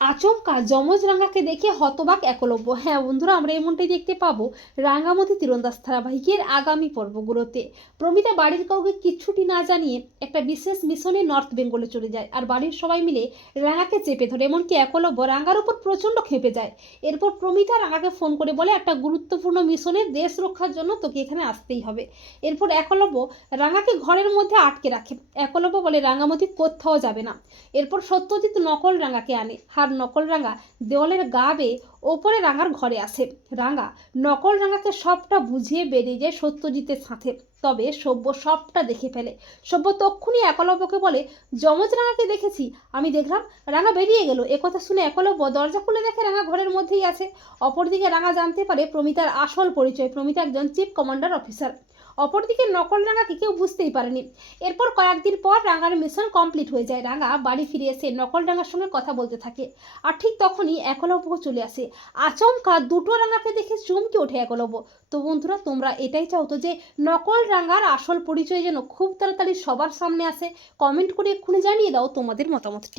আচমকা যমজ রাঙ্গাকে দেখে হতবাক একলব্য। হ্যাঁ বন্ধুরা, আমরা এমনটাই দেখতে পাবো রাঙ্গামতি তীরন্দাজ ধারাবাহিকের আগামী পর্বগুলোতে। প্রমিতা বাড়ির কাউকে কিচ্ছুটি না জানিয়ে একটা বিশেষ মিশনে নর্থ বেঙ্গলে চলে যায় আর বাড়ির সবাই মিলে রাঙাকে চেপে ধরে, এমনকি একলব্য রাঙ্গার উপর প্রচণ্ড খেপে যায়। এরপর প্রমিতা রাঙাকে ফোন করে বলে, একটা গুরুত্বপূর্ণ মিশনে দেশ রক্ষার জন্য তোকে এখানে আসতেই হবে। এরপর একলব্য রাঙাকে ঘরের মধ্যে আটকে রাখে। একলব্য বলে, রাঙামতি কোথাও যাবে না। এরপর সত্যজিৎ নকল রাঙাকে আনে। আর নকল রাঙা দেওয়ালের গা বেয়ে ওপরে রাঙার ঘরে আসে রাঙা নকল রাঙাকে সবটা বুঝিয়ে বেরিয়ে যায় সত্যজিতের সাথে। তবে সভ্য সবটা দেখে ফেলে। সভ্য তক্ষুনি একলব্যকে বলে, যমজ রাঙাকে দেখেছি। আমি দেখলাম রাঙা বেরিয়ে গেল। একথা শুনে একলব্য দরজা খুলে দেখে রাঙা ঘরের মধ্যেই আছে। অপরদিকে রাঙা জানতে পারে প্রমিতার আসল পরিচয়। প্রমিতা একজন চিফ কমান্ডার অফিসার। অপরদিকে নকল রাঙাকে কেউ বুঝতেই পারেনি। এরপর কয়েকদিন পর রাঙার মিশন কমপ্লিট হয়ে যায়। রাঙা বাড়ি ফিরে এসে নকল রাঙার সঙ্গে কথা বলতে থাকে। আর ঠিক তখনই একলব্য চলে আসে। আচমকা দুটো রাঙাকে দেখে চমকে ওঠে একলব্য। তো বন্ধুরা, তোমরা এটাই চাও তো যে নকল রাঙার আসল পরিচয় যেন খুব তাড়াতাড়ি সবার সামনে আসে। কমেন্ট করে এক্ষুনি জানিয়ে দাও তোমাদের মতামতটি।